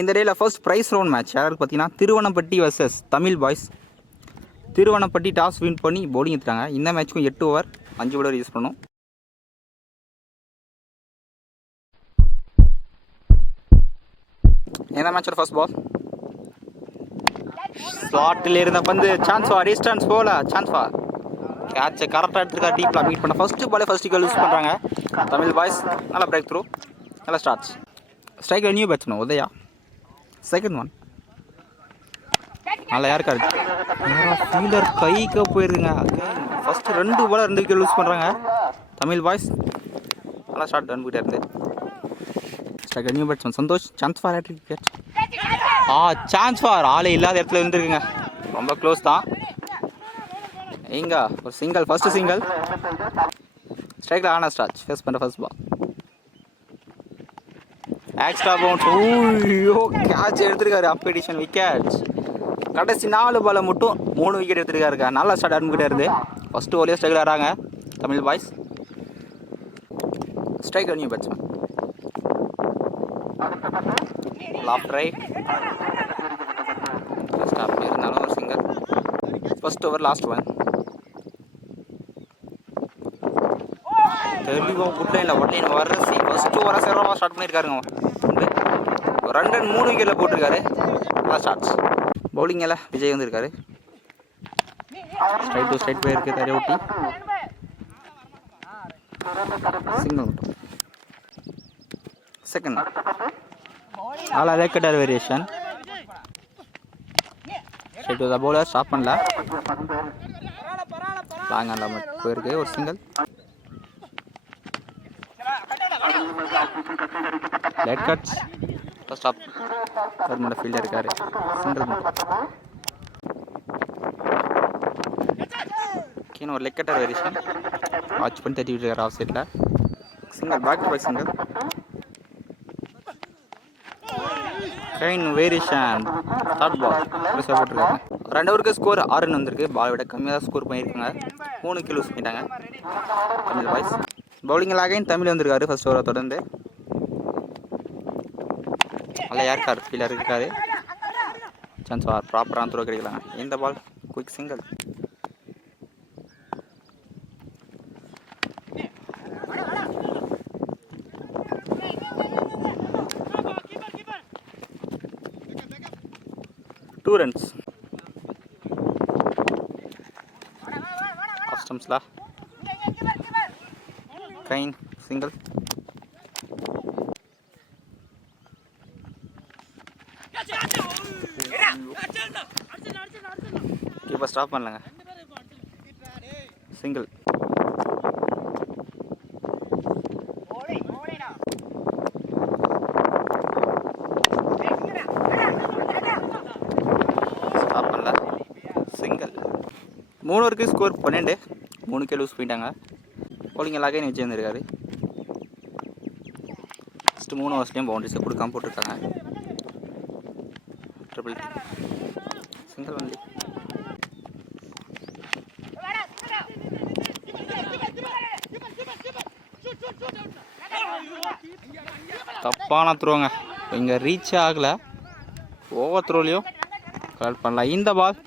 இந்த டேயில் first prize round match யாராவது பார்த்தீங்கன்னா Tiruvannamalai versus Tamil boys. Tiruvannamalai toss win பண்ணி பவுலிங் எடுத்துட்டாங்க. இந்த மேட்ச்சுக்கும் 8 ஓவர் 5 bowler யூஸ் பண்ணணும். இந்த மேட்சோட ஃபர்ஸ்ட் பால் ஸ்லாட்டில் இருந்த பந்து சான்ஸ் ஃபார் டிஸ்டன்ஸ் போல சான்ஸ் ஃபார் கேட்சை கரெக்டாக எடுத்துருக்காரு. டீப்பில் மீட் பண்ண ஃபர்ஸ்ட் பாலே ஃபர்ஸ்ட் விக்கெட் யூஸ் பண்ணுறாங்க தமிழ் பாய்ஸ். நல்லா பிரேக் த்ரூ, நல்லா ஸ்டார்ட்ஸ். ஸ்ட்ரைக்கில் new batsman Udaya, second one நல்லா யாருக்காரு ஃபீல்டர் கைக்கு போயிருக்குங்க. ஃபர்ஸ்ட் 2 பால் 2 விக்கெட் யூஸ் பண்ணுறாங்க தமிழ் பாய்ஸ். நல்லா ஷார்ட் ரன் போயிட்டே இருந்து. ஸ்ட்ரைக்கில் new batsman Santosh, chance for hattrick wicket. Chance for ஆளே இல்லாத இடத்துல இருந்துருக்குங்க. ரொம்ப க்ளோஸ் தான். இங்க ஒரு சிங்கிள், ஃபர்ஸ்ட் சிங்கிள். ஸ்ட்ரைக்கில் ஆனா ஸ்டார்ச் ஃபேஸ் பண்ணுற ஃபர்ஸ்ட் பால் எக்ஸ்ட்ரா பவுன்ஸ். ஓய்யோ கேட்ச் எடுத்துருக்காரு. அம்படிஷன் விக்கெட். கடைசி 4 பாலை மட்டும் 3 விக்கெட் எடுத்துருக்காருக்கா. நல்லா ஸ்டார்ட் அனுப்பிக்கிட்டே இருந்து ஃபர்ஸ்ட் ஓவர்லேயே ஸ்ட்ரைக்கில் வராங்க தமிழ் பாய்ஸ். ஸ்ட்ரைக்கில் new batsman loft right stop இருந்தாலும் ஒரு single. First over last one. தெளிவாக குட் லைனில் ஒன்லைன் வரசி ஃபர்ஸ்ட் ஓவராக சேரமாக ஸ்டார்ட் பண்ணியிருக்காருங்க. 2 ரன் 3 விக்கெட்டில் போட்டிருக்காரு. நல்லா ஸ்டார்ட்ஸ். பவுலிங்கில் விஜய் வந்துருக்காரு. ஸ்ட்ரைட் டு ஸ்ட்ரைட் போயிருக்கு தரையை ஒட்டி சிங்கிள் மட்டும். செகண்ட் நல்லா ரெக்கடர் variation. Straight to the bowler stop பண்ணல. லாங் ஆன் மட்டும் போயிருக்கு ஒரு சிங்கிள். லெட் கட்ஸ் ஃபர்ஸ்ட் ஆப் கவர்மெண்ட் ஃபீல்டர் இருக்காரு. சிங்கிள் மட்டும். ஒரு லெக் கட்டர் வேரியேஷன் வாட்ச் பண்ணி தட்டி விட்டுருக்காரு ஆஃப் சைடில். Single back to back single. Again variation third ball போட்டிருக்காங்க. 2 ஓவருக்கு ஸ்கோர் 6 ரன் வந்திருக்கு. பால் விட கம்மியாக தான் ஸ்கோர் பண்ணியிருக்காங்க. 3 விக்கெட் லூஸ் பண்ணிட்டாங்க தமிழ் பாய்ஸ். பவுலிங்கில் அகைன் தமிழ் வந்திருக்காரு ஃபர்ஸ்ட் ஓவரை தொடர்ந்து. நல்லா யாருக்கார் ஃபீல்டர் இருக்காரு. சான்ஸ் ஃபார் ப்ராப்பரான த்ரோ கிடைக்கலாங்க. இந்த ball quick single. Two runs. Off stumps la. Kain single. Keeper stop பண்ணலங்க. Single. மூணு ஓவருக்கு ஸ்கோர் 12. 3 விக்கெட் லூஸ் பண்ணிட்டாங்க. பவுலிங் எல்லாத்தையும் வச்சு வந்துருக்காரு. ஃபஸ்ட்டு 3 ஓவர்ஸ்லேயும் பவுண்டரிஸை கொடுக்காம போட்டிருக்காங்க. Triple single only. தப்பான த்ரோங்க. இங்கே ரீச் ஆகலை. ஓவர் த்ரோலையும் கலெக்ட் பண்ணலாம். இந்த பால்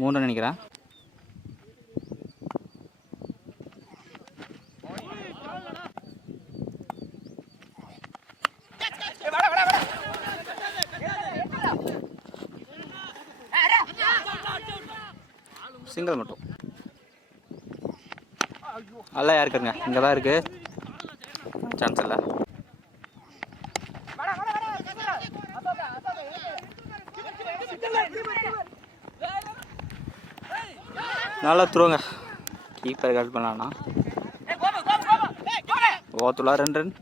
3 நினைக்கிறேன். சிங்கிள் மட்டும். நல்லா யாருக்குங்க இங்கே தான் இருக்கு. சான்ஸ் இல்லை. நல்லா த்ரோங்க. கீப்பர் கட் பண்ணலான்னா ஓவர்த்துலா 2 ரன்.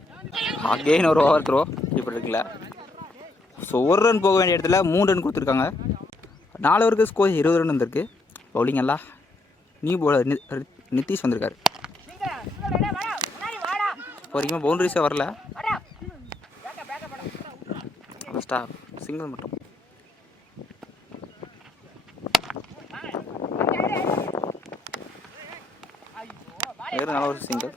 அகெயின் ஒரு ஓவர் த்ரோ. கீப்பர் இருக்குல்ல. ஸோ 1 ரன் போக வேண்டிய இடத்துல 3 ரன் கொடுத்துருக்காங்க. 4 ஓவருக்கு ஸ்கோர் 20 ரன் வந்திருக்கு. பவுலிங் எல்லாம் நியூ பவுலர் நிதிஷ் வந்திருக்காரு. இப்போ வரைக்கும் பவுண்டரிஸே வரல. ஸ்டார் சிங்கிள் மட்டும். நல்ல ஒரு சிங்கிள்.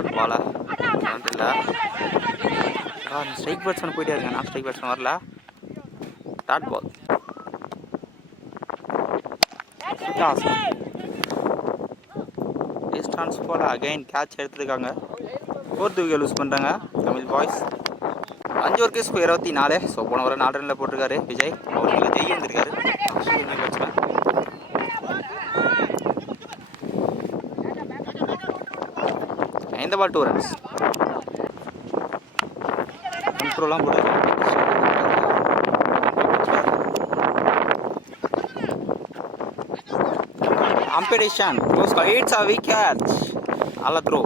டாட் பாலா இல்லை. ஸ்ட்ரைக் பேட்ஸ்மேன் போயிட்டே இருங்க. நான் ஸ்ட்ரைக் பேட்ஸ்மேன் வரல. Dot ball. டிஸ்டன்ஸ் போல் அகைன் கேட்ச் எடுத்துருக்காங்க. 4th விக்கெட் லூஸ் பண்ணுறாங்க தமிழ் பாய்ஸ். 5 ஓவருக்கு ஸ்கோர் 24. ஸோ போன வர 4 ரனில் போட்டிருக்காரு விஜய். அவருக்கு ஜெய் வந்திருக்காரு. பேட்ஸ்மேன் 5 பால் 2 ரன்ஸ். கண்ட்ரோலாம் போட்டுருக்காங்க. Competition close call. It's a wicket. நல்ல throw.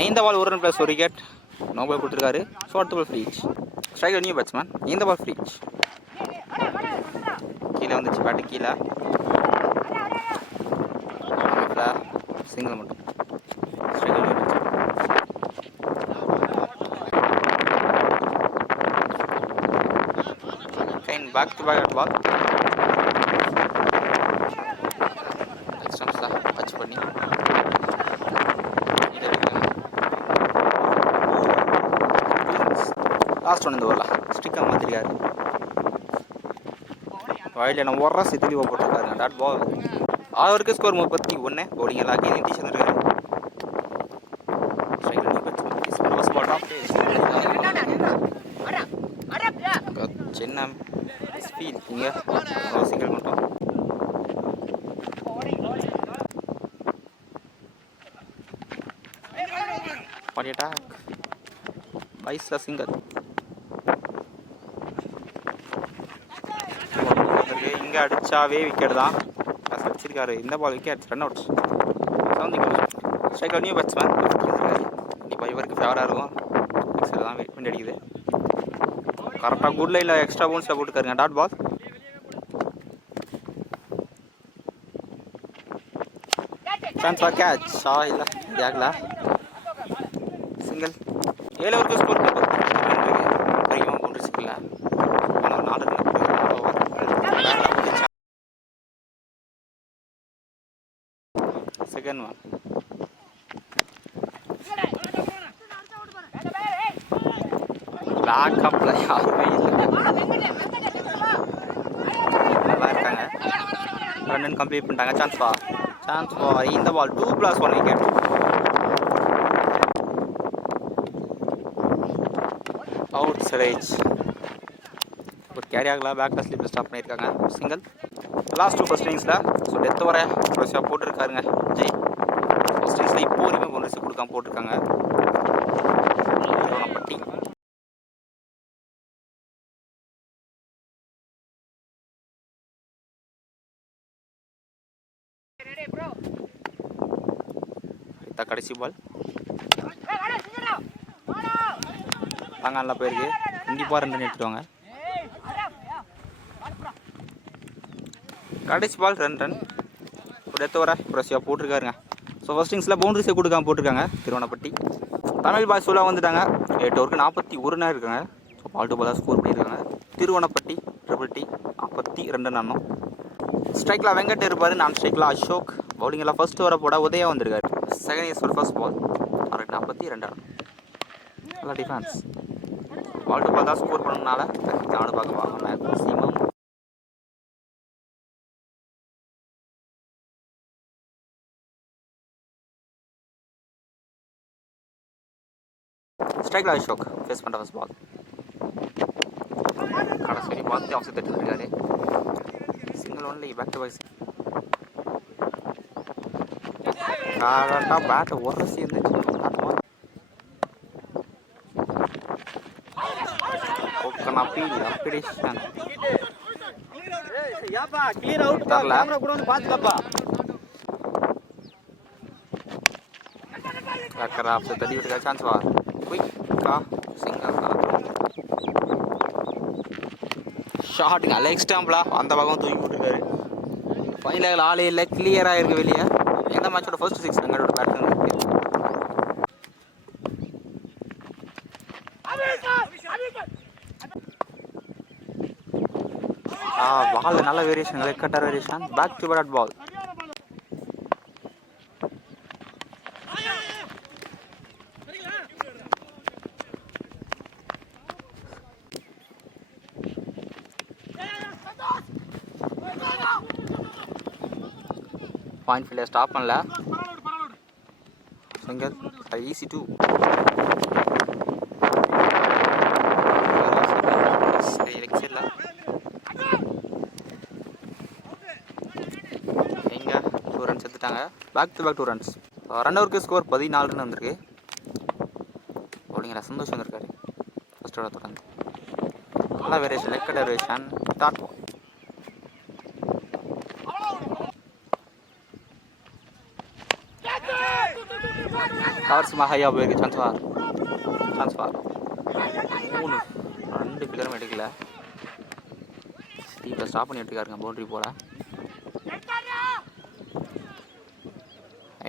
5 ball 1 run plus 1 wicket. No ball கொடுத்துருக்காரு. ஸோ அடுத்த ball free hit. Strike new batsman. 5 ball free hit. கீழே வந்துச்சு பேட்டு கீழே. சிங்கிள் மட்டும். Strike new again back to back at ball. Touch பண்ணி last one இந்த வரலாம். ஸ்டிக்காக மாற்றிருக்காரு. வாயில நம்ம ஒரு ராசி தெளிவாக போட்டிருக்காருங்க. Dot ball. 6 ஓவருக்கு ஸ்கோர் 31. பவுலிங் எல்லாம் டீச் வந்துருக்காரு. சின்ன ஸ்பீட் இங்கே சிங்கிள் மட்டும். அட்டாக் பைஸ் சிங்கர். இங்கே அடிச்சாவே விக்கெட் தான். அடிச்சிருக்காரு. இந்த ball wicket. Run out. Strike new batsman. கண்டிப்பாக இவருக்கு ஃபேவராக இருக்கும். எக்ஸ்ட்ரா தான் வெயிட் அடிக்குது. கரெக்டாக குட் லைனில் எக்ஸ்ட்ரா பவுன்ஸில் போட்டுக்காருங்க. Dot ball. Chance for catch. இல்லை ஆகல. சிங்கிள். 7 ஓவருக்கு ஸ்கோர் அதிகமாக போட்டு சிக்கல. 4 ரன். Second one. பேக்கப்ல யாருமே இல்லை. நல்லா இருக்காங்க. ரன் கம்ப்ளீட் பண்ணிட்டாங்க. சான்ஸ் ஃபார் இந்த பால் 2+1 விக்கெட். Out side. ஒரு கேரி ஆகலாம். பேக்கில் ஸ்லீப்பில் ஸ்டாப் பண்ணியிருக்காங்க. சிங்கிள். லாஸ்ட் 2 ஃபர்ஸ்ட் இன்னிங்ஸில். ஸோ டெத் வர ப்ளஸாக போட்டிருக்காருங்க ஜெய். ஃபர்ஸ்ட் இன்னிங்ஸில் இப்போ வரைக்கும் போனஸ் கொடுக்காம போட்டிருக்காங்க. பட்டி கடைசி பால். தாங்க போயிருக்கு. கண்டிப்பாக 2 ரன் எடுத்துருவாங்க. கடைசி பால் 2 ரன். டெத் வர ப்ரொசியாக போட்டிருக்காருங்க. ஸோ ஃபர்ஸ்ட் இன்னிங்ஸில் பவுண்டரிஸை கொடுக்காம போட்டிருக்காங்க திருவண்ணப்பட்டி. தமிழ் பாய்ஸ் ஃபுல்லாக வந்துட்டாங்க. 8 ஓவருக்கு 41 ரன் இருக்காங்க. ஸோ பால் 2 பாலாக ஸ்கோர் பண்ணியிருக்காங்க. திருவண்ணப்பட்டி ட்ரிபிள் டி 42 ரன். ஸ்ட்ரைக்கில் வெங்கட் இருப்பார். நான் ஸ்ட்ரைக்கில் அசோக். பவுலிங் எல்லாம் ஃபர்ஸ்ட் ஓவரை போட உதயா வந்திருக்காரு. செகண்ட் இன்னிங்ஸ் ஒரு ஃபர்ஸ்ட் பால். 42 ரன். நல்லா டிஃபென்ஸ். பால் 2 பால் தான் ஸ்கோர் பண்ணனால நாடு பார்க்க வாங்க மேக்ஸிமம். ஸ்ட்ரைக்கில் அசோக் ஃபேஸ் பண்ணுற ஃபர்ஸ்ட் பால். கடைசி பார்த்து ஆஃப் சைட் எடுத்துருக்காரு. Single only. Back to boys. கரெக்டாக பேட்டை உரசி இருந்துச்சு. தள்ளி விட்டுக்கா. சான்ஸ் வா. குயிக்கா சிங்கிள். ஷாட்டுங்க. லெக் ஸ்டாம்பில் அந்த பக்கம் தூக்கி விட்டுருக்காரு. ஃபைனல் ஆளே இல்லை. கிளியராக இருக்குது வெளியே. எந்த மேட்சோட ஃபர்ஸ்ட் 6 எங்களோட பேட்ஸ்மேன் இருக்கு. பால் நல்ல variation. Leg cutter variation. Back to bat ball. Point fielder stop பண்ணல. Single easy two. எங்க 2 ரன்ஸ் எடுத்துட்டாங்க. Back to back 2 runs. Run ஓவருக்கு ஸ்கோர் 14 ரன் வந்திருக்கு. பவுலிங்கில் சந்தோஷம் வந்திருக்காரு ஃபர்ஸ்ட் ஓவர் தொடர்ந்து. நல்லா variation, leg cut variation. Short cover சும்மா ஹையாக போயிருக்கு. சான்ஸ் பார் 3. 2 பிளரும் எடுக்கல. ஸ்டீப்பில் ஸ்டாப் பண்ணி எடுத்துக்காருங்க பவுண்டரி போல.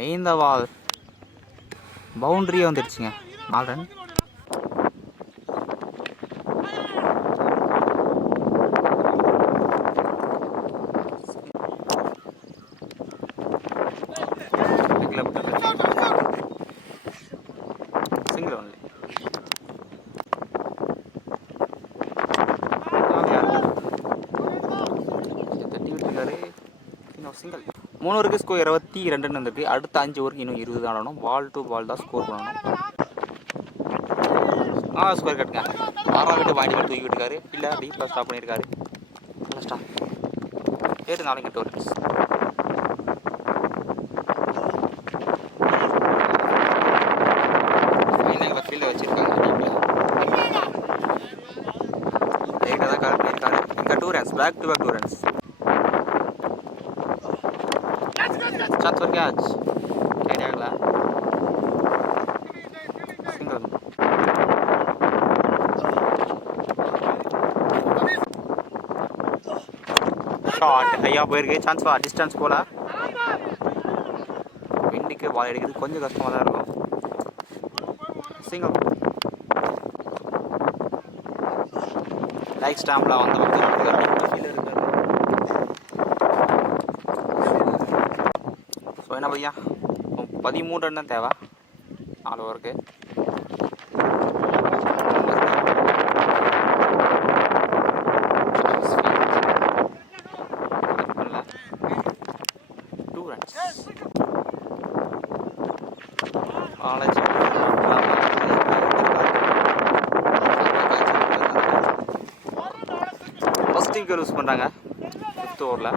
5 பால் பவுண்டரியே வந்துடுச்சுங்க. 4 ரன். Single only. தட்டி விட்டுருக்காரு. சிங்கிள். 3 ஓவருக்கு ஸ்கோர் 22 ரன் வந்திருக்கு. அடுத்த 5 ஓவருக்கு இன்னும் 20 தான் ஆடணும். பால் டு பால் தான் ஸ்கோர் பண்ணணும். ஸ்கோர் கட்டுங்க. 6 விட்டு பாயிண்ட் தூக்கி விட்டுருக்காரு. இல்லை டீப்பில் ஸ்டாப் பண்ணியிருக்காரு. Stop 4 8 runs. ஃபீல்டை வச்சுருக்காங்க. லைட்டாக தான் கரெக்ட் பண்ணியிருக்காரு. இங்கே 2 runs. Back to back 2 runs. Chance ஒரு கேட்ச். கேட்ச் ஆகல. சிங்கிள். ஷார்ட் ஹையாக போயிருக்கு. சான்ஸ் பா டிஸ்டன்ஸ் போல். விண்டுக்கு பால் எடுக்கிறது கொஞ்சம் கஷ்டமாக தான் இருக்கும். சிங்கிள். லைக் ஸ்டாம்பில் வந்து ஃபீல்டர் இருக்காரு. ஸோ என்ன பையா 13 ரன் தான் தேவை 4 ஓவருக்கு. ஃபர்ஸ்ட் விக்கெட் யூஸ் பண்ணுறாங்க 5th ஓவரில்.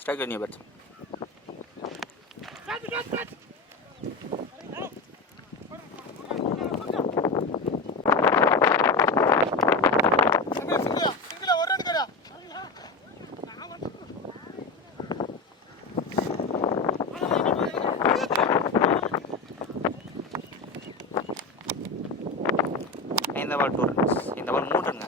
Strike new bats. இந்த பால் 2 ரன்ஸ். இந்த பால் 3 ரன்ங்க.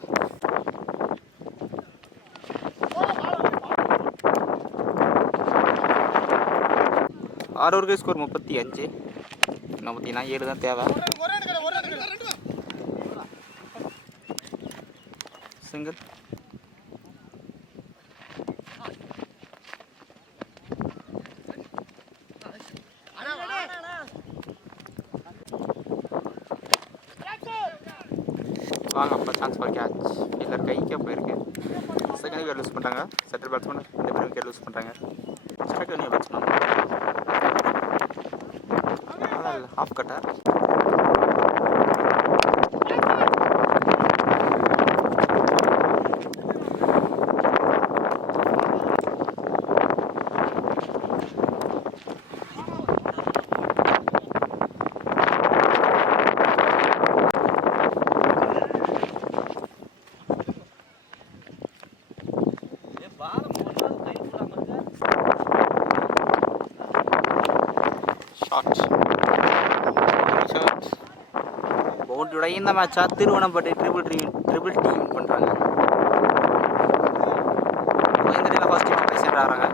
ஆறு ஓவருக்கு ஸ்கோர் 35. இன்னும் பார்த்தீங்கன்னா 7 தான் தேவை. சிங்கிள். வாங்க அப்போ சான்ஸ் ஃபார் கேட்ச். ஃபீல்டர் கைக்கே போயிருக்கு. செகண்ட் விக்கெட் லூஸ் பண்ணுறாங்க. செட்டில் பேட்ஸ்மேன் 2 விக்கெட் லூஸ் பண்ணுறாங்க. Strike new batsman. Half cutter. பவுண்டரியோட இந்த மேட்சா திருவண்ணாமலை ட்ரிபிள் டி வின் பண்ணுறாங்க. இந்த டீமில் ஃபர்ஸ்ட் டீம் ஆடுறாங்க.